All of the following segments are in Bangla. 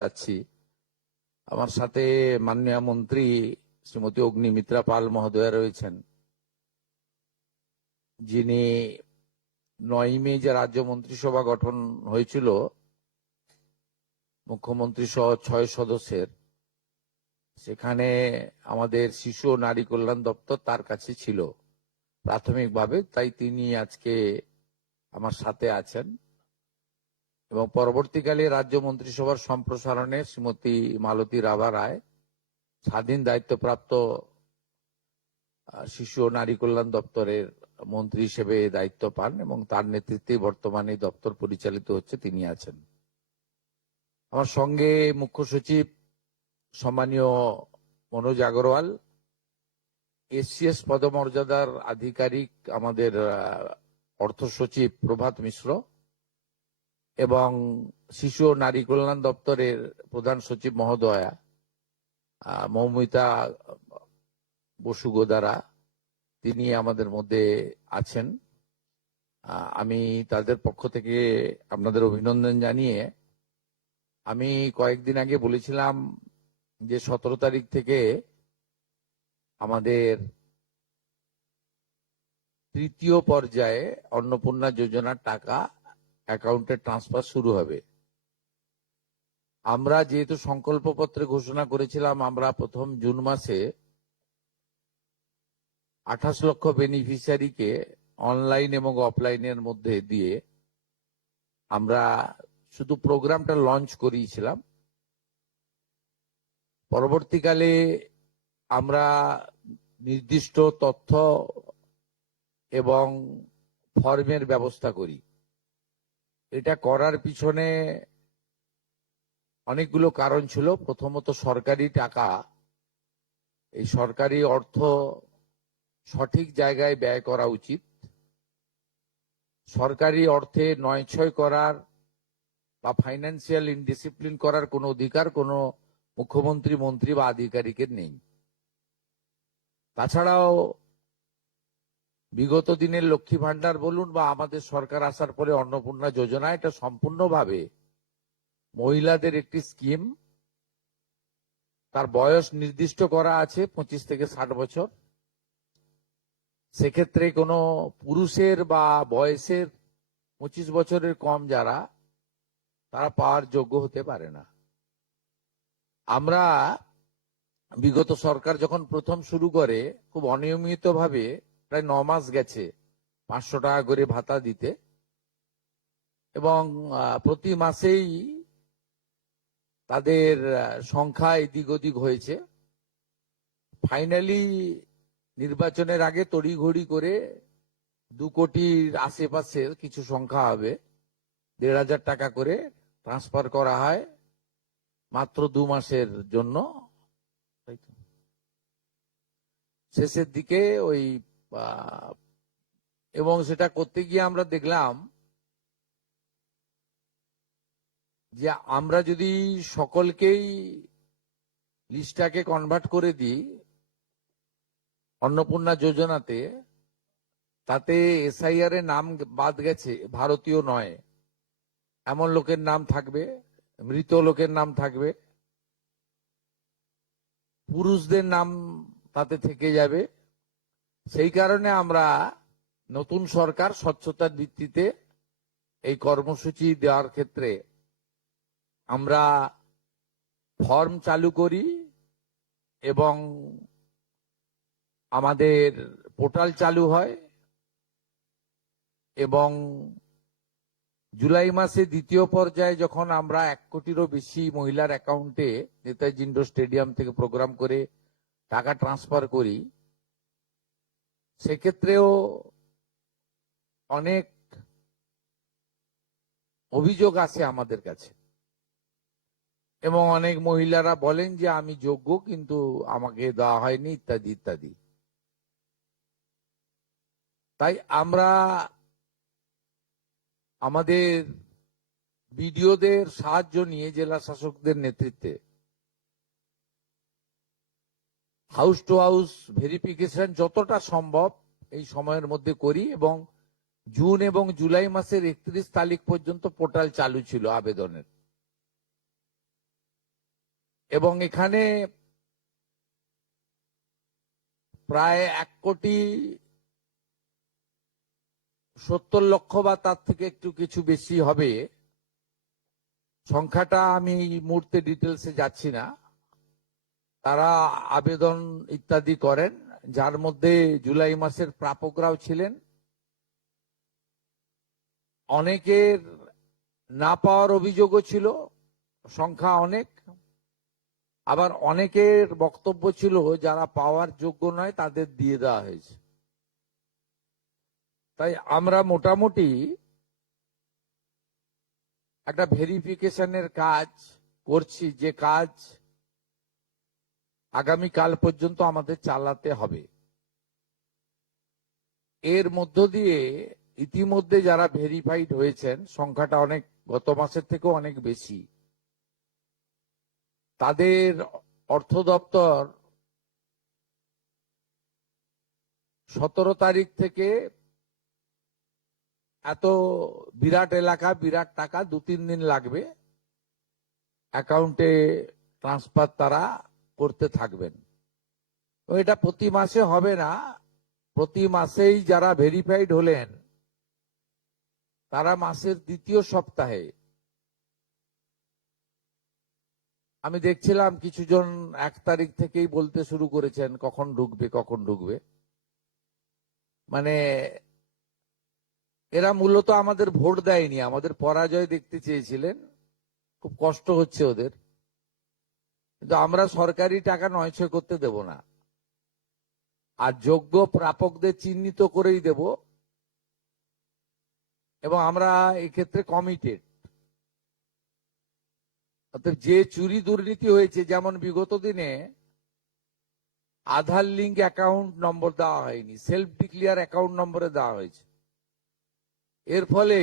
যাচ্ছি। আমার সাথে মাননীয় মন্ত্রী শ্রীমতী অগ্নিমিত্রা পাল মহোদয়া রয়েছেন, যিনি 9 মে যে রাজ্য মন্ত্রিসভা গঠন হয়েছিল মুখ্যমন্ত্রী সহ 6 সদস্যের, সেখানে আমাদের শিশু ও নারী কল্যাণ দপ্তর তার কাছে ছিল প্রাথমিকভাবে। তাই তিনি আজকে আমার সাথে আছেন এবং পরবর্তীকালে রাজ্য মন্ত্রিসভার সম্প্রসারণে শ্রীমতী মালতী রাভা রায় স্বাধীন দায়িত্বপ্রাপ্ত শিশু ও নারী কল্যাণ দপ্তরের মন্ত্রী হিসেবে দায়িত্ব পান এবং তার নেতৃত্বে বর্তমানে দপ্তর পরিচালিত হচ্ছে, তিনি আছেন। আমার সঙ্গে মুখ্য সচিব সম্মানীয় মনোজ আগরওয়াল, এসসিএস পদমর্যাদার আধিকারিক আমাদের অর্থ সচিব প্রভাত মিশ্র এবং শিশু ও নারী কল্যাণ দপ্তরের প্রধান সচিব মহোদয়া মৌমিতা বসু গোদারা, তিনি আমাদের মধ্যে আছেন। আমি তাদের পক্ষ থেকে আপনাদের অভিনন্দন জানিয়ে, আমি কয়েকদিন আগে বলেছিলাম যে 17 তারিখ থেকে আমাদের তৃতীয় পর্যায়ে অন্নপূর্ণা যোজনার টাকা অ্যাকাউন্টে ট্রান্সফার শুরু হবে। আমরা যেহেতু সংকল্পপত্রে ঘোষণা করেছিলাম, আমরা প্রথম জুন মাসে 28 লক্ষ বেনিফিশিয়ারিকে অনলাইন এবং অফলাইনের মধ্যে দিয়ে আমরা শুধু প্রোগ্রামটা লঞ্চ করিয়েছিলাম। পরবর্তীকালে আমরা নির্দিষ্ট তথ্য এবং ফর্মের ব্যবস্থা করি। এটা করার পিছনে অনেকগুলো কারণ ছিল। প্রথমত, সরকারি টাকা, এই সরকারি অর্থ সঠিক জায়গায় ব্যয় করা উচিত। সরকারি অর্থে নয়ছয় করার বা ফাইন্যান্সিয়াল ইনডিসিপ্লিন করার কোনো অধিকার কোনো মুখ্যমন্ত্রী, মন্ত্রী বা আধিকারিকের নেই। তাছাড়াও বিগত দিনের লক্ষ্মী ভান্ডার বলুন বা আমাদের সরকার আসার পরে অন্নপূর্ণা যোজনা, এটা সম্পূর্ণভাবে মহিলাদের একটি স্কিম। তার বয়স নির্দিষ্ট করা আছে 25 থেকে 60 বছর। সেক্ষেত্রে কোনো পুরুষের বা বয়সের 25 বছরের কম যারা, তারা পাওয়ার যোগ্য হতে পারে না। আমরা বিগত সরকার যখন প্রথম শুরু করে, খুব অনিয়মিতভাবে প্রায় 9 মাস গেছে 500 টাকা করে ভাতা দিতে, এবং প্রতি মাসেই তাদের সংখ্যা এদিক ওদিক হয়েছে। ফাইনালি নির্বাচনের আগে তড়িঘড়ি করে 2 কোটির আশেপাশে কিছু সংখ্যা হবে, 1,500 টাকা করে ট্রান্সফার করা হয় মাত্র 2 মাসের জন্য। শেষের দিকে ওই এবং সেটা করতে গিয়ে আমরা দেখলাম যে আমরা যদি সকলকেই লিস্টটাকে কনভার্ট করে দিই অন্নপূর্ণা যোজনাতে, তাতে এসআইআর এর নাম বাদ গেছে, ভারতীয় নয় এমন লোকের নাম থাকবে, মৃত লোকের নাম থাকবে, পুরুষদের নাম তাতে থেকে যাবে। সেই কারণে আমরা নতুন সরকার স্বচ্ছতার ভিত্তিতে এই কর্মসূচি দেওয়ার ক্ষেত্রে আমরা ফর্ম চালু করি এবং আমাদের পোর্টাল চালু হয়, এবং জুলাই মাসে দ্বিতীয় পর্যায়ে যখন আমরা 1 কোটিরও বেশি মহিলার অ্যাকাউন্টে নেতাজি ইন্ডোর স্টেডিয়াম থেকে প্রোগ্রাম করে টাকা ট্রান্সফার করি, সেক্ষেত্রেও অনেক অভিযোগ আসে আমাদের কাছে, এবং অনেক মহিলারা বলেন যে আমি যোগ্য কিন্তু আমাকে দেওয়া হয়নি, ইত্যাদি ইত্যাদি। তাই আমরা আমাদের বিডিওদের সাহায্য নিয়ে জেলা শাসকদের নেতৃত্বে হাউস টু হাউস ভেরিফিকেশন যতটা সম্ভব এই সময়ের মধ্যে করি, এবং জুন এবং জুলাই মাসের 31 তারিখ পর্যন্ত পোর্টাল চালু ছিল আবেদনের। এবং এখানে প্রায় 1,70,00,000 বা তার থেকে একটু কিছু বেশি হবে। সংখ্যাটা আমি এই মুহূর্তে ডিটেলসে যাচ্ছি না। তারা আবেদন ইত্যাদি করেন, যার মধ্যে জুলাই মাসের প্রাপকরাও ছিলেন। অনেকের না পাওয়ার অভিযোগও ছিল, সংখ্যা অনেক। আবার অনেকের বক্তব্য ছিল যারা পাওয়ার যোগ্য নয় তাদের দিয়ে দেওয়া হয়েছে। তাই আমরা মোটামুটি একটা ভেরিফিকেশনের কাজ করছি, যে কাজ আগামী কাল পর্যন্ত আমাদের চালাতে হবে। এর মধ্য দিয়ে ইতিমধ্যে যারা ভেরিফাইড হয়েছেন, সংখ্যাটা অনেক, গত মাসের থেকেও অনেক বেশি, তাদের অর্থ দপ্তর 17 তারিখ থেকে এত বিরাট এলাকা, বিরাট টাকা, 2-3 দিন লাগবে, অ্যাকাউন্টে ট্রান্সফার তারা করতে থাকবেন। এটা প্রতি মাসে হবে না, প্রতি মাসেই যারা ভেরিফাইড হলেন তারা মাসের দ্বিতীয় সপ্তাহে, আমি দেখছিলাম কিছুজন 1 তারিখ থেকেই বলতে শুরু করেছেন কখন ঢুকবে কখন ঢুকবে। মানে এরা মূলত আমাদের ভোট দেয়নি, আমাদের পরাজয় দেখতে চেয়েছিলেন, খুব কষ্ট হচ্ছে ওদের। কিন্তু আমরা সরকারি টাকা নয়ছয় করতে দেব না, আর যোগ্য প্রাপকদের চিহ্নিত করেই দেব। এবং আমরা এক্ষেত্রে কমিটেড। অর্থাৎ যে চুরি দুর্নীতি হয়েছে, যেমন বিগত দিনে আধার লিঙ্ক অ্যাকাউন্ট নম্বর দেওয়া হয়নি, সেলফ ডিক্লিয়ার অ্যাকাউন্ট নম্বরে দেওয়া হয়েছে। এর ফলে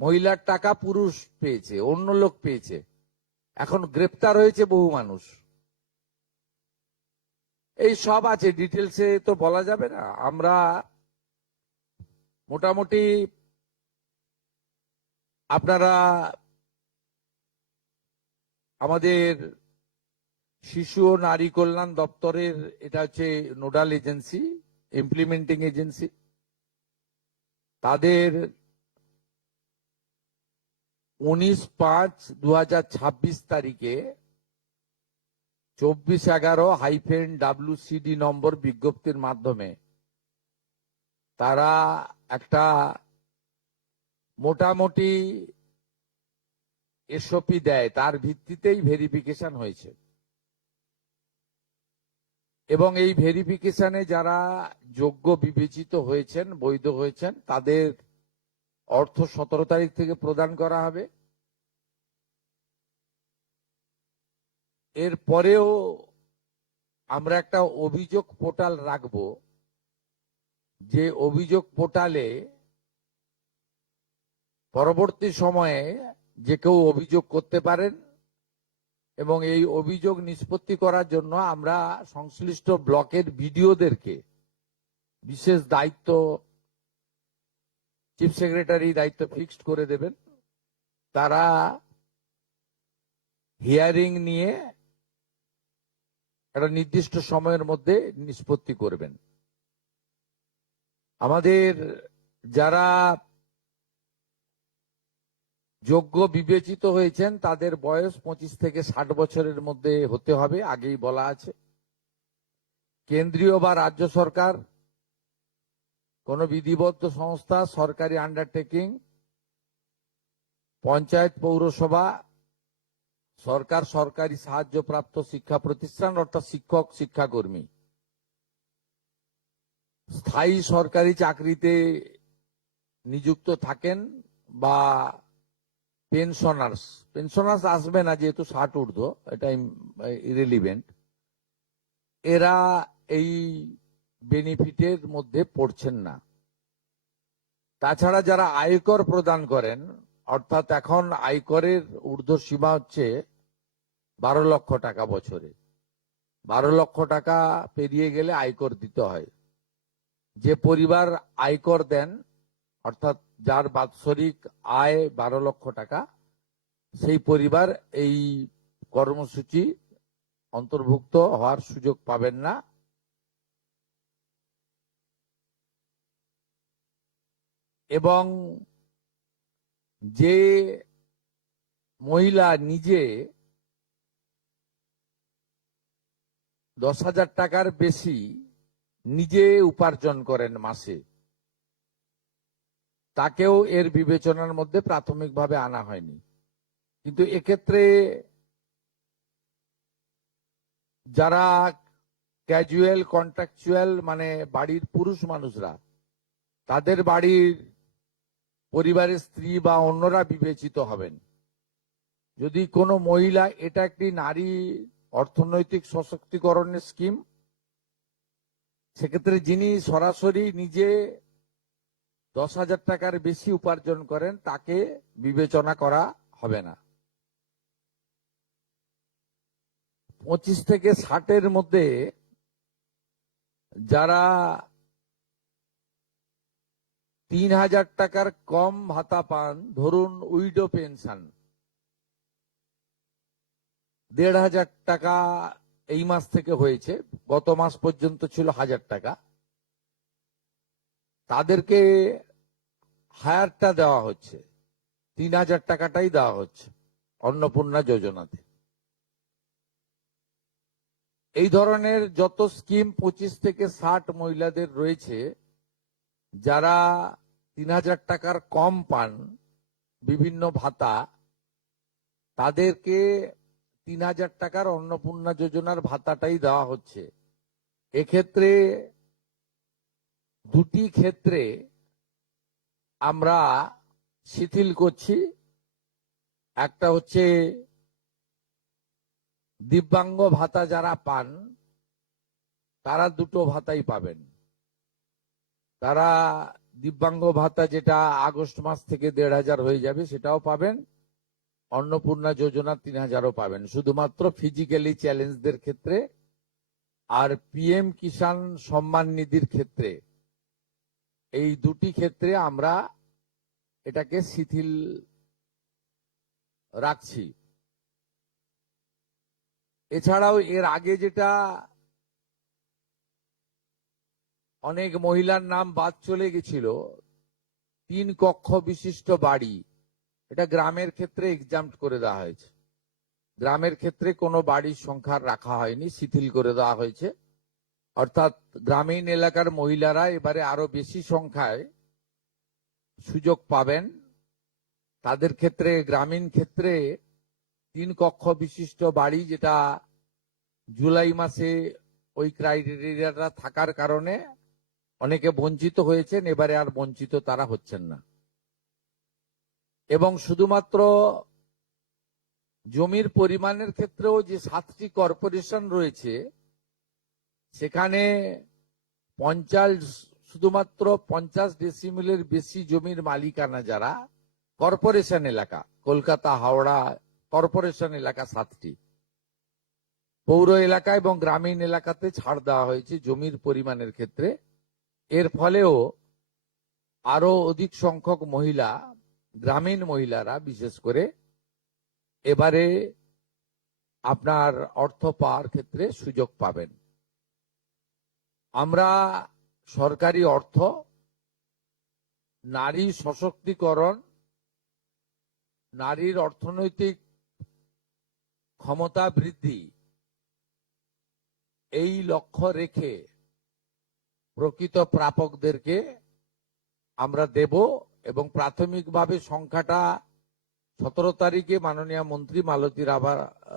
মহিলার টাকা পুরুষ পেয়েছে, অন্য লোক পেয়েছে, এখন গ্রেপ্তার হয়েছে বহু মানুষ। এই সব আছে, ডিটেলসে তো বলা যাবে না। আমরা মোটামুটি, আপনারা আমাদের শিশু ও নারী কল্যাণ দপ্তরের, এটা হচ্ছে নোডাল এজেন্সি, ইমপ্লিমেন্টিং এজেন্সি, তাদের 19/5/2026 তারিখে 2411-WCD নম্বর বিজ্ঞপ্তির মাধ্যমে তারা একটা মোটামুটি এসওপি দেয়, তার ভিত্তিতেই ভেরিফিকেশন হয়েছে। এবং এই ভেরিফিকেশনে যারা যোগ্য বিবেচিত হয়েছেন, বৈধ হয়েছেন, তাদের অর্থ 17 তারিখ থেকে প্রদান করা হবে। এরপরেও আমরা একটা অভিযোগ পোর্টাল রাখব, যে অভিযোগ পোর্টালে পরবর্তী সময়ে যে কেউ অভিযোগ করতে পারেন। এবং এই অভিযোগ নিষ্পত্তি করার জন্য আমরা সংশ্লিষ্ট ব্লকের বিডিওদেরকে বিশেষ দায়িত্ব, চিফ সেক্রেটারি দায়িত্ব ফিক্সড করে দেবেন। তারা হিয়ারিং নিয়ে একটা নির্দিষ্ট সময়ের মধ্যে নিষ্পত্তি করবেন। আমাদের যারা যোগ্য বিবেচিত হয়েছেন তাদের বয়স 25 থেকে 60 বছরের মধ্যে হতে হবে, আগেই বলা আছে। কেন্দ্রীয় বা রাজ্য সরকার, কোন বিধিবদ্ধ সংস্থা, সরকারি আন্ডারটেকিং, পঞ্চায়েত, পৌরসভা, সরকার, সরকারি সাহায্যপ্রাপ্ত শিক্ষা প্রতিষ্ঠান অর্থাৎ শিক্ষক, শিক্ষাকর্মী, স্থায়ী সরকারি চাকরিতে নিযুক্ত থাকেন, বা পেনশনার্স আসবে না যেহেতু 60 ঊর্ধ্ব, এটা ইরেলিভেন্ট। এরা এই বেনিফিটের মধ্যে পড়ছেন না। তাছাড়া যারা আয়কর প্রদান করেন, অর্থাৎ এখন আয়করের ঊর্ধ্ব সীমা হচ্ছে 12 লক্ষ টাকা বছরে। 12 লক্ষ টাকা পেরিয়ে গেলে আয়কর দিতে হয়। যে পরিবার আয়কর দেন, অর্থাৎ যার বাৎসরিক আয় 12 লক্ষ টাকা, সেই পরিবার এই কর্মসূচি অন্তর্ভুক্ত হওয়ার সুযোগ পাবেন না। এবং যে মহিলা নিজে 10,000 টাকার বেশি নিজে উপার্জন করেন মাসে, তাকেও এর বিবেচনার মধ্যে প্রাথমিকভাবে আনা হয়নি। কিন্তু এক্ষেত্রে যারা ক্যাজুয়াল কন্ট্রাকচুয়াল মানে বাড়ির পুরুষ মানুষরা, তাদের বাড়ির পরিবারের স্ত্রী বা অন্যরা বিবেচিত হবেন। যদি কোনো মহিলা, এটা একটি নারী অর্থনৈতিক সশক্তিকরণের স্কিম, সেক্ষেত্রে যিনি সরাসরি নিজে 10,000 টাকার বেশি উপার্জন করেন তাকে বিবেচনা করা হবে না। 25 থেকে 60-এর মধ্যে যারা 3,000 টাকার কম ভাতা পান, ধরুন উইডো পেনশন 1,500 টাকা এই মাস থেকে হয়েছে, গত মাস পর্যন্ত ছিল 1,000 টাকা, তাদেরকে হায়ারটা দেওয়া হচ্ছে, 3,000 টাকাটাই দেওয়া হচ্ছে অন্নপূর্ণা যোজনাতে। এই ধরনের যত স্কিম 25 থেকে 60 মহিলাদের রয়েছে, যারা 3,000 টাকার কম পান বিভিন্ন ভাতা, তাদেরকে 3,000 টাকার অন্নপূর্ণা যোজনার ভাতাটাই দেওয়া হচ্ছে। এক্ষেত্রে দুটি ক্ষেত্রে আমরা শিথিল করছি। একটা হচ্ছে দিব্যাঙ্গ ভাতা যারা পান তারা দুটো ভাতাই পাবেন। তারা দিব্যাঙ্গ ভাতা যেটা আগস্ট মাস থেকে 1,500 হয়ে যাবে সেটাও পাবেন, অন্নপূর্ণা যোজনা 3,000ও পাবেন, শুধুমাত্র ফিজিক্যালি চ্যালেঞ্জদের ক্ষেত্রে। আর পিএম কিষাণ সম্মান নিধির ক্ষেত্রে, এই দুটি ক্ষেত্রে আমরা এটাকে শিথিল রাখছি। এছাড়াও এর আগে যেটা অনেক মহিলার নাম বাদ চলে গেছিল, 3 কক্ষ বিশিষ্ট বাড়ি, এটা গ্রামের ক্ষেত্রে এক্সাম্পট করে দেওয়া হয়েছে। গ্রামের ক্ষেত্রে কোনো বাড়ির সংখ্যা রাখা হয়নি, শিথিল করে দেওয়া হয়েছে। অর্থাৎ গ্রামীণ এলাকার মহিলারা এবারে আরো বেশি সংখ্যায় সুযোগ পাবেন। তাদের ক্ষেত্রে, গ্রামীণ ক্ষেত্রে 3 কক্ষ বিশিষ্ট বাড়ি, যেটা জুলাই মাসে ওই ক্রাইটেরিয়াটা থাকার কারণে অনেকে বঞ্চিত হয়েছেন, এবারে আর বঞ্চিত তারা হচ্ছেন না। এবং শুধুমাত্র জমির পরিমাণের ক্ষেত্রেও যে 7টি কর্পোরেশন রয়েছে, সেখানে শুধুমাত্র 50 ডেসিমেলের বেশি জমির মালিকানা যারা কর্পোরেশন এলাকা, কলকাতা হাওড়া কর্পোরেশন এলাকা 7টি, পৌর এলাকা এবং গ্রামীণ এলাকাতে ছাড় দেওয়া হয়েছে জমির পরিমাণের ক্ষেত্রে। এর ফলেও আরো অধিক সংখ্যক মহিলা, গ্রামীণ মহিলারা বিশেষ করে, এবারে আপনার অর্থ পাওয়ার ক্ষেত্রে সুযোগ পাবেন। আমরা সরকারি অর্থ, নারী সশক্তিকরণ, নারীর অর্থনৈতিক ক্ষমতা বৃদ্ধি, এই লক্ষ্য রেখে প্রকৃত প্রাপকদেরকে আমরা দেব। এবং প্রাথমিকভাবে সংখ্যাটা 17 তারিখে মাননীয় মন্ত্রী মালতী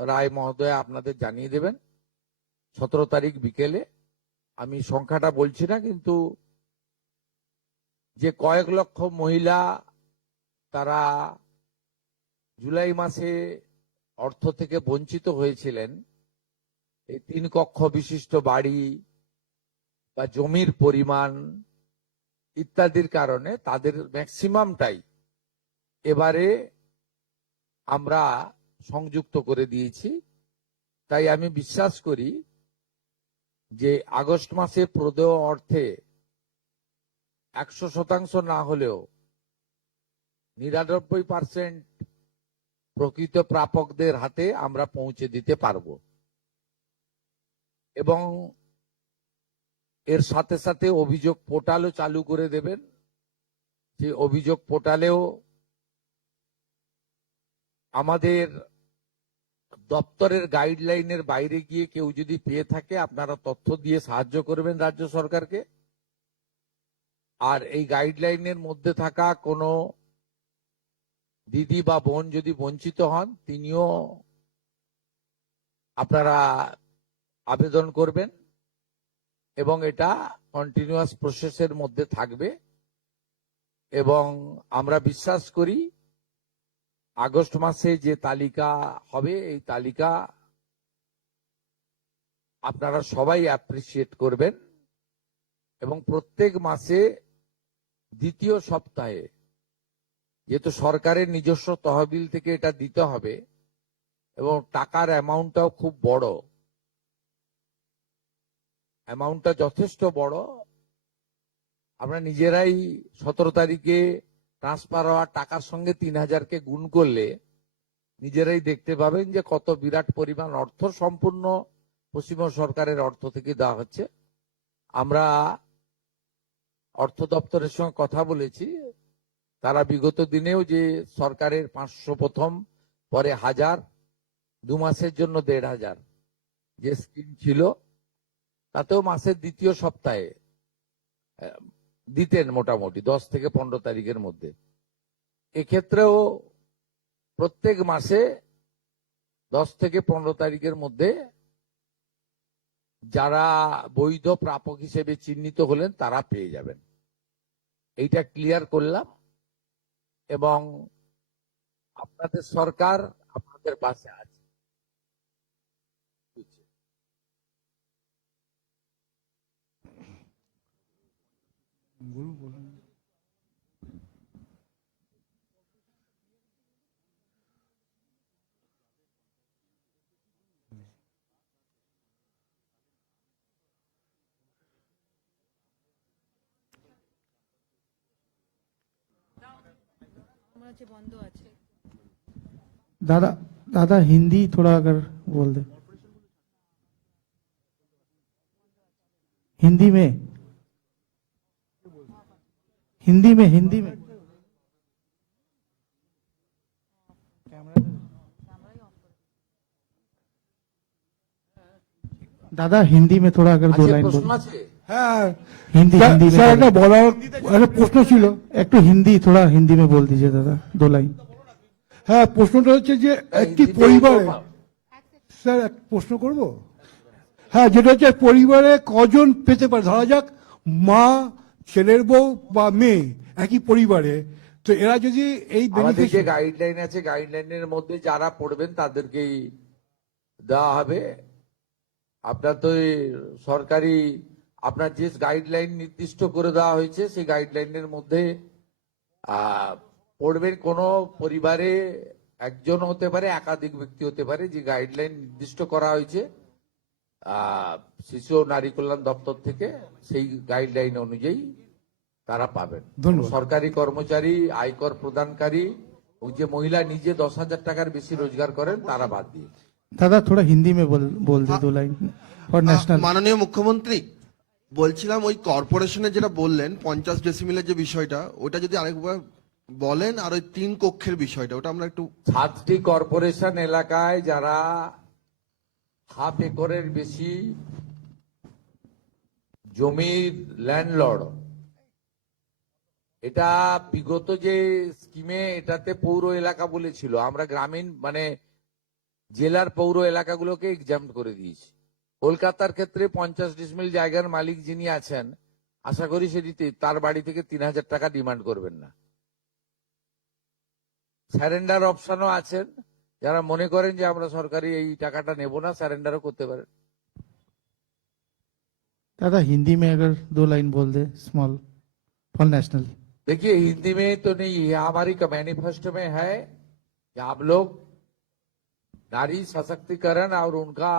রায় মহোদয় আপনাদের জানিয়ে দেবেন। 17 তারিখ বিকেলে। আমি সংখ্যাটা বলছি না, কিন্তু যে কয়েক লক্ষ মহিলা তারা জুলাই মাসে অর্থ থেকে বঞ্চিত হয়েছিলেন, এই 3 কক্ষ বিশিষ্ট বাড়ি বা জমির পরিমাণ ইত্যাদির কারণে তাদের ম্যাক্সিমামটাই এবারে আমরা সংযুক্ত করে দিয়েছি। তাই আমি বিশ্বাস করি যে আগস্ট মাসে প্রদেয় অর্থে 100% না হলেও 99% প্রকৃত প্রাপকদের হাতে আমরা পৌঁছে দিতে পারবো। এবং এর সাথে সাথে অভিযোগ পোর্টালও চালু করে দেবেন। সেই অভিযোগ পোর্টালেও আমাদের দপ্তরের গাইডলাইনের বাইরে গিয়ে কেউ যদি পেয়ে থাকে আপনারা তথ্য দিয়ে সাহায্য করবেন রাজ্য সরকারকে। আর এই গাইডলাইনের মধ্যে থাকা কোনো দিদি বা বোন যদি বঞ্চিত হন তিনিও আপনারা আবেদন করবেন এবং এটা কন্টিনিউয়াস প্রসেসের মধ্যে থাকবে। এবং আমরা বিশ্বাস করি আগস্ট মাসে যে তালিকা হবে এই তালিকা আপনারা সবাই অ্যাপ্রিসিয়েট করবেন এবং প্রত্যেক মাসে দ্বিতীয় সপ্তাহে, যেহেতু সরকারের নিজস্ব তহবিল থেকে এটা দিতে হবে এবং টাকার অ্যামাউন্টটাও খুব বড়, অ্যামাউন্টটা যথেষ্ট বড়। আমরা নিজেরাই 17 তারিখে ট্রান্সফার হওয়ার টাকার সঙ্গে 3000কে গুণ করলে নিজেরাই দেখতে পাবেন যে কত বিরাট পরিমাণ অর্থ সম্পূর্ণ পশ্চিমবঙ্গ সরকারের অর্থ থেকে দেওয়া হচ্ছে। আমরা অর্থ দপ্তরের সঙ্গে কথা বলেছি, তারা বিগত দিনেও যে সরকারের 500 প্রথম, পরে 1000, 2 মাসের জন্য 1500 যে স্কিম ছিল তাতেও মাসের দ্বিতীয় সপ্তাহে দিতেন মোটামুটি 10 থেকে 15 তারিখের মধ্যে। এক্ষেত্রেও প্রত্যেক মাসে 10 থেকে 15 তারিখের মধ্যে যারা বৈধ প্রাপক হিসেবে চিহ্নিত হলেন তারা পেয়ে যাবেন। এইটা ক্লিয়ার করলাম এবং আপনাদের সরকার আপনাদের পাশে আছে। दादा दादा हिंदी थोड़ा अगर बोल दे, हिंदी में हिंदी में हिंदी में दादा हिंदी में थोड़ा अगर दो लाइन প্রশ্ন बोल। আছে? হ্যাঁ हिंदी हिंदी में স্যার थोड़ा- একটা বলার একটা প্রশ্ন ছিল। एक तो हिंदी थोड़ा हिंदी में बोल दीजिए दादा, 2 लाइन। হ্যাঁ প্রশ্নটা হচ্ছে যে একটি হিন্দিতে পরিবারে, তো- স্যার এক প্রশ্ন করব। হ্যাঁ যেটা হচ্ছে পরিবারে কজন পেতে পারে, ধরা যাক মা, ছেলের বউ বা মেয়ে একই পরিবারে, তো এরা যদি এই আমাদের যে বেনিফিশিয়ারি, গাইডলাইন আছে গাইডলাইনের মধ্যে যারা পড়বেন তাদেরকেই দেওয়া হবে। আপনার তো এই সরকারি আপনার যে গাইডলাইন নির্দিষ্ট করে দেওয়া হয়েছে সেই গাইডলাইনের মধ্যে পড়বেন। কোন পরিবারে একজন হতে পারে, একাধিক ব্যক্তি হতে পারে, যে গাইডলাইন নির্দিষ্ট করা হয়েছে শিশু ও নারী কল্যাণ দপ্তর থেকে, সেই গাইডলাইন অনুযায়ী তারা পাবেন। ধন্যবাদ। সরকারি কর্মচারী, আয়কর প্রদানকারী ও যে মহিলা নিজে 10,000 টাকার বেশি রোজগার করেন তারা বাদ দিয়ে। दादा थोड़ा हिंदी में बोल दे 2 लाइन और नेशनल। মাননীয় মুখ্যমন্ত্রী, বলছিলাম ওই কর্পোরেশনের যেটা বললেন 50 ডেসিমিলের যে বিষয়টা, ওটা যদি আরেকবার বলেন, আর ওই 3 কক্ষের বিষয়টা ওটা আমরা একটু। 7টি কর্পোরেশন এলাকায় যারা হাফ একরের বেশি জমির ল্যান্ডলর্ড, এটা বিগত যে স্কিমে এটাতে পৌর এলাকা বলেছিল, আমরা গ্রামীণ মানে জেলার পৌর এলাকাগুলোকে এক্সাম্পট করে দিয়েছি। কলকাতার ক্ষেত্রে 50 ডিসমিল জায়গার মালিক যিনি আছেন, আশা করি সেটি তার বাড়ি থেকে 3000 টাকা ডিমান্ড করবেন না। স্যারেন্ডার অপশনও আছেন, যারা মনে করেন যে আমরা সরকারি এই টাকাটা নেব না, স্যারেন্ডারও করতে পারেন। दादा हिंदी में अगर 2 लाइन बोल दे स्मॉल फॉर नेशनल। देखिए हिंदी में तो नहीं है, हमारी मैनिफेस्टो में है कि आप लोग नारी सशक्तिकरण और उनका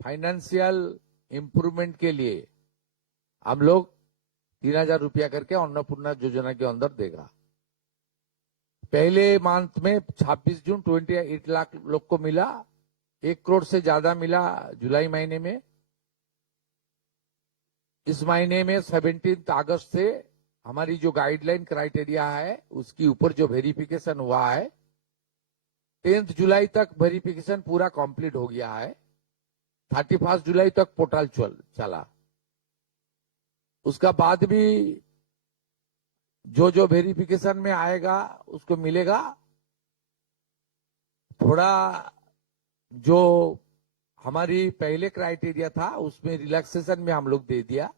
फाइनेंशियल इम्प्रूवमेंट के लिए हम लोग 3000 रुपया करके अन्नपूर्णा योजना के अंदर देगा। पहले मंथ में 26 जून 28 लाख लोग को मिला, 1 करोड़ से ज्यादा मिला जुलाई महीने में। इस महीने में 17 अगस्त से हमारी जो गाइडलाइन क्राइटेरिया है उसके ऊपर जो वेरिफिकेशन हुआ है, 10 जुलाई तक वेरिफिकेशन पूरा कंप्लीट हो गया है। 31 जुलाई तक पोर्टल चला। उसका बाद भी जो जो वेरिफिकेशन में आएगा उसको मिलेगा। थोड़ा जो हमारी पहले क्राइटेरिया था उसमें रिलैक्सेशन में हम लोग दे दिया,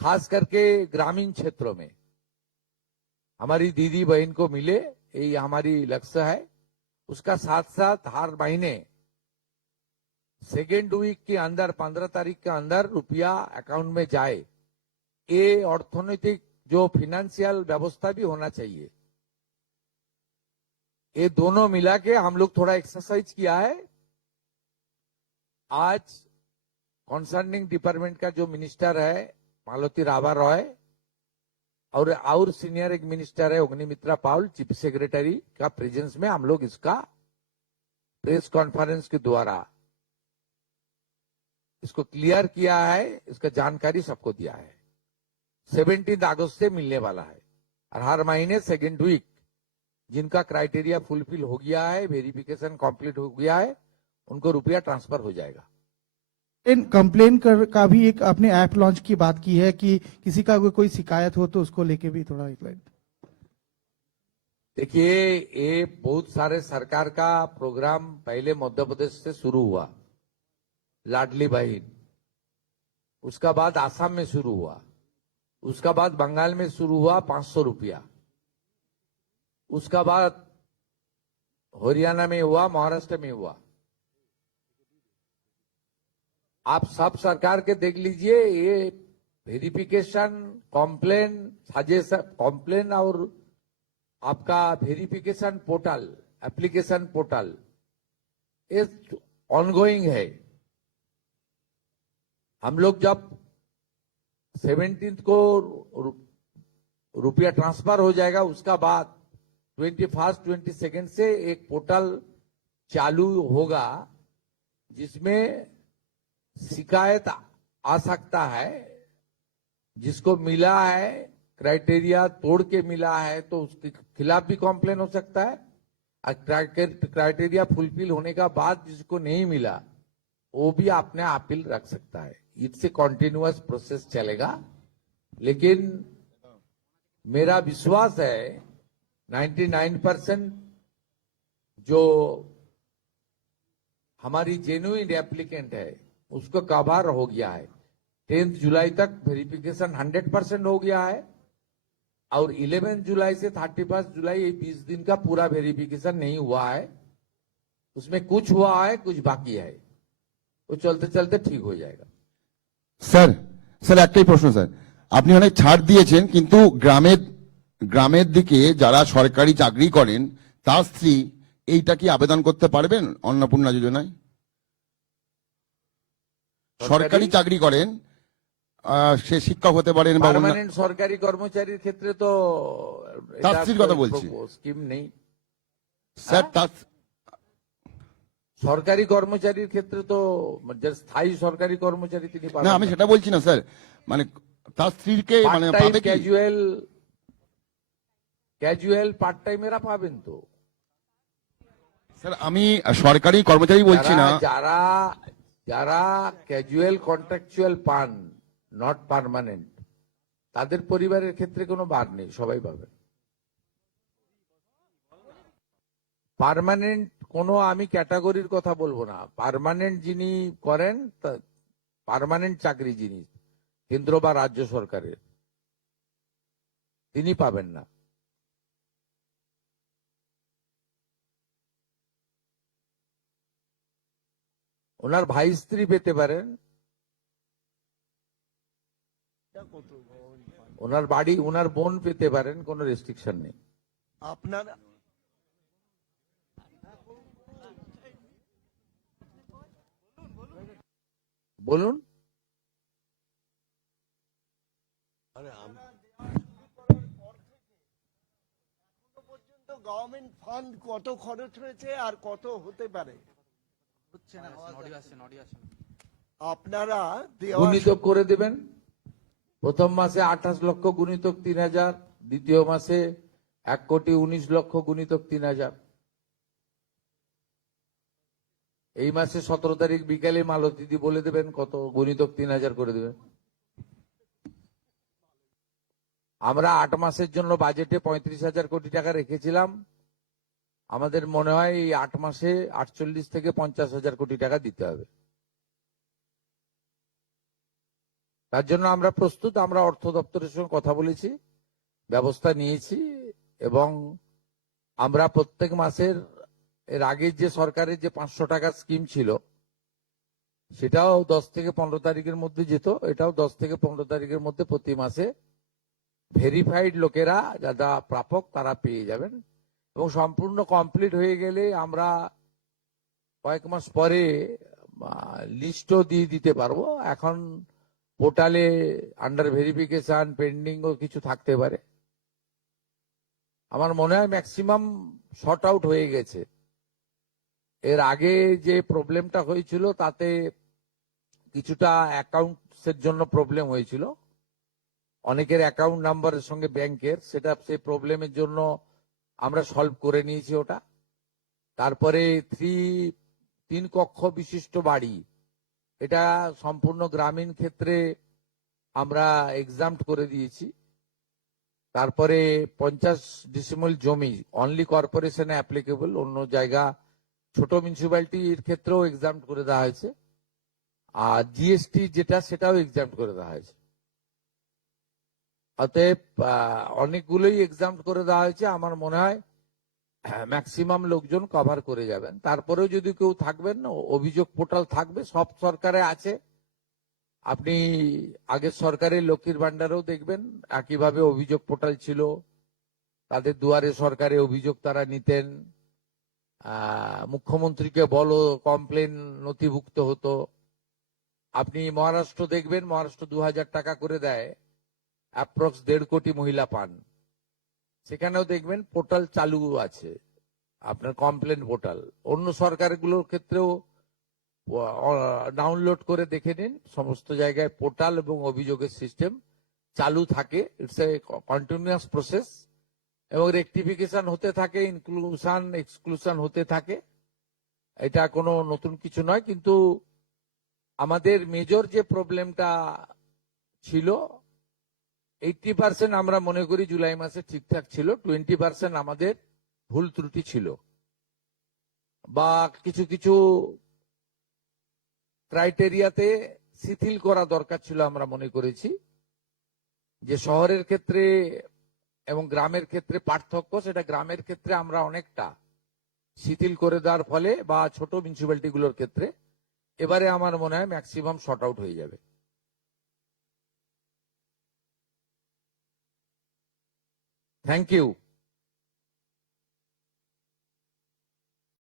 खास करके ग्रामीण क्षेत्रों में हमारी दीदी बहन को मिले, यही हमारी लक्ष्य है। उसका साथ साथ हर महीने सेकेंड वीक के अंदर 15 तारीख के अंदर रुपया अकाउंट में जाए, ये अर्थनैतिक जो फाइनेंशियल व्यवस्था भी होना चाहिए। ये दोनों मिला के हम लोग थोड़ा एक्सरसाइज किया है। आज कंसर्निंग डिपार्टमेंट का जो मिनिस्टर है मालती राबा रॉय और सीनियर एक मिनिस्टर है अग्निमित्रा पाउल, चीफ सेक्रेटरी का प्रेजेंस में हम लोग इसका प्रेस कॉन्फ्रेंस के द्वारा इसको क्लियर किया है, इसका जानकारी सबको दिया है। 17 अगस्त से मिलने वाला है और हर महीने सेकेंड वीक जिनका क्राइटेरिया फुलफिल हो गया है, वेरिफिकेशन कंप्लीट हो गया है, उनको रुपया ट्रांसफर हो जाएगा। इन कंप्लेन का भी एक आपने ऐप लॉन्च की बात की है कि किसी का कोई शिकायत हो तो उसको लेके भी थोड़ा एक लाइन। देखिए, ये बहुत सारे सरकार का प्रोग्राम पहले मध्य प्रदेश से शुरू हुआ, लाडली बहन, उसका बाद आसाम में शुरू हुआ, उसका बाद बंगाल में शुरू हुआ 500 रुपया, उसका बाद हरियाणा में हुआ, महाराष्ट्र में हुआ। आप सब सरकार के देख लीजिए, ये वेरिफिकेशन, कॉम्प्लेन, सजेशन, कॉम्प्लेन और आपका वेरिफिकेशन पोर्टल, एप्लीकेशन पोर्टल, ये ऑनगोइंग है। हम लोग जब 17 को रुपया ट्रांसफर हो जाएगा, उसका बाद 21, 22 से एक पोर्टल चालू होगा जिसमें शिकायत आ सकता है। जिसको मिला है, क्राइटेरिया तोड़ के मिला है, तो उसके खिलाफ भी कॉम्प्लेन हो सकता है। और क्राइटेरिया फुलफिल होने का बाद जिसको नहीं मिला वो भी अपने अपील रख सकता है। इससे कॉन्टिन्यूअस प्रोसेस चलेगा। लेकिन मेरा विश्वास है 99% जो हमारी जेन्युइन एप्लीकेंट है उसको कवर हो गया है। 10 जुलाई तक वेरिफिकेशन 100% हो गया है और 11 जुलाई से 31 जुलाई ये 20 दिन का पूरा वेरिफिकेशन नहीं हुआ है। उसमें कुछ हुआ है, कुछ बाकी है, वो चलते चलते ठीक हो जाएगा। স্যার একটাই প্রশ্ন স্যার, আপনি অনেক ছাড় দিয়েছেন কিন্তু গ্রামের দিকে যারা সরকারি চাকরি করেন তার স্ত্রী এইটা কি আবেদন করতে পারবেন অন্নপূর্ণা যোজনায়? সরকারি চাকরি করেন, সে শিক্ষক হতে পারেন বা পার্মানেন্ট সরকারি কর্মচারীর ক্ষেত্রে তো তার স্ত্রীর কথা বলছি স্কিম নেই স্যার। তার সরকারি কর্মচারীর ক্ষেত্রে তো যে স্থায়ী সরকারি কর্মচারী তিনি না, পাবেন আমি সেটা বলছি না স্যার, মানে তার স্ত্রীকে মানে পাবে কি? ক্যাজুয়াল পার্ট টাইম এরা পাবেন তো স্যার আমি সরকারি কর্মচারী বলছি না। যারা যারা ক্যাজুয়াল কন্ট্রাকচুয়াল পান, নট পার্মানেন্ট, তাদের পরিবারের ক্ষেত্রে কোনো বার নেই, সবাই পাবেন। পার্মানেন্ট কোনো আমি ক্যাটাগরির কথা বলবো না। পার্মানেন্ট যিনি করেন, পার্মানেন্ট চাকরি যিনি কেন্দ্র বা রাজ্য সরকারের, তিনি পাবেন না। ওনার ভাই স্ত্রী পেতে পারেন, ওনার বাড়ি, ওনার বোন পেতে পারেন, কোনো রেস্ট্রিকশন নেই। আপনার বলুন। ডেভেলপমেন্ট ফান্ড কত খরচ হয়েছে আর কত হতে পারে আপনারা দেওয়া গুণিতক করে দেবেন। প্রথম মাসে 28 লক্ষ গুণিতক 3000, দ্বিতীয় মাসে 1,19,00,000 গুণিতক 3000। এই মাসে 17 তারিখ বিকালে মালতীদি বলে দেবেন কত গুণিতক 3000 করে দেবেন। আমরা 8 মাসের জন্য বাজেটে 35,000 কোটি টাকা রেখেছিলাম। আমাদের মনে হয় এই 8 মাসে 48 থেকে 50,000 কোটি টাকা দিতে হবে। তার জন্য আমরা প্রস্তুত। আমরা অর্থ দপ্তরের সঙ্গে কথা বলেছি, ব্যবস্থা নিয়েছি, এবং আমরা প্রত্যেক মাসের এর আগে যে সরকারের যে 500 টাকার স্কিম ছিল সেটাও 10 থেকে 15 তারিখের মধ্যে যেত, এটাও 10 থেকে 15 তারিখের মধ্যে প্রতি মাসে ভেরিফাইড লোকেরা যারা প্রাপক তারা পেয়ে যাবেন, এবং সম্পূর্ণ কমপ্লিট হয়ে গেলে আমরা কয়েক মাস পরে লিস্টও দিয়ে দিতে পারবো। এখন পোর্টালে আন্ডার ভেরিফিকেশন পেন্ডিং ও কিছু থাকতে পারে। আমার মনে হয় ম্যাক্সিমাম শর্ট আউট হয়ে গেছে। এর আগে যে প্রবলেমটা হয়েছিল তাতে কিছুটা অ্যাকাউন্টসের জন্য প্রবলেম হয়েছিল, অনেকের অ্যাকাউন্ট নাম্বারের সঙ্গে ব্যাংকের, সেটা সেই প্রবলেমের জন্য আমরা সলভ করে নিয়েছি ওটা। তারপরে 3 কক্ষ বিশিষ্ট বাড়ি, এটা সম্পূর্ণ গ্রামীণ ক্ষেত্রে আমরা এক্সাম্পট করে দিয়েছি। তারপরে 50 ডিসিমল জমি অনলি কর্পোরেশনে অ্যাপ্লিকেবল, অন্য জায়গা ছোট মিউনিসিপ্যালিটির ক্ষেত্রেও এক্সাম্পট করে দেওয়া হয়েছে। আর জিএসটি যেটা সেটাও এক্সাম্পট করে দেওয়া হয়েছে। অতএব অনেকগুলোই এক্সাম্পট করে দেওয়া হয়েছে। আমার মনে হয় ম্যাক্সিমাম লোকজন কভার করে যাবেন। তারপরেও যদি কেউ থাকবেন, অভিযোগ পোর্টাল থাকবে, সব সরকারে আছে। আপনি আগের সরকারের লক্ষ্মীর ভান্ডারেও দেখবেন একইভাবে অভিযোগ পোর্টাল ছিল, তাদের দুয়ারে সরকারে অভিযোগ তারা নিতেন, মুখ্যমন্ত্রীকে বলো কমপ্লেন নথিভুক্ত হতো। আপনি মহারাষ্ট্র দেখবেন, মহারাষ্ট্র 2000 টাকা করে দেয়, অ্যাপ্রক্স 1.5 কোটি মহিলা পান। সেখানেও দেখবেন পোর্টাল চালু আছে, আপনার কমপ্লেন পোর্টাল। অন্য সরকারগুলোর ক্ষেত্রেও ডাউনলোড করে দেখে নিন, সমস্ত জায়গায় পোর্টাল এবং অভিযোগের সিস্টেম চালু থাকে। ইটস এ কন্টিনিউয়াস প্রসেস, এবং রেকটিফিকেশন হতে থাকে, ইনক্লুশন এক্সক্লুশন হতে থাকে। এটা কোনো নতুন কিছু নয়। কিন্তু আমাদের মেজর যে প্রবলেমটা ছিল, 80% আমরা মনে করি জুলাই মাসে ঠিকঠাক ছিল, 20% আমাদের ভুল ত্রুটি ছিল, বা কিছু কিছু ক্রাইটেরিয়াতে শিথিল করা দরকার ছিল। আমরা মনে করেছি যে শহরের ক্ষেত্রে এবং গ্রামের ক্ষেত্রে পার্থক্য, সেটা গ্রামের ক্ষেত্রে আমরা অনেকটা শিথিল করে দেওয়ার ফলে, বা ছোট মিউনিসিপ্যালিটি গুলোর ক্ষেত্রে এবারে আমার মনে হয় ম্যাক্সিমাম শর্ট আউট হয়ে যাবে। Thank you.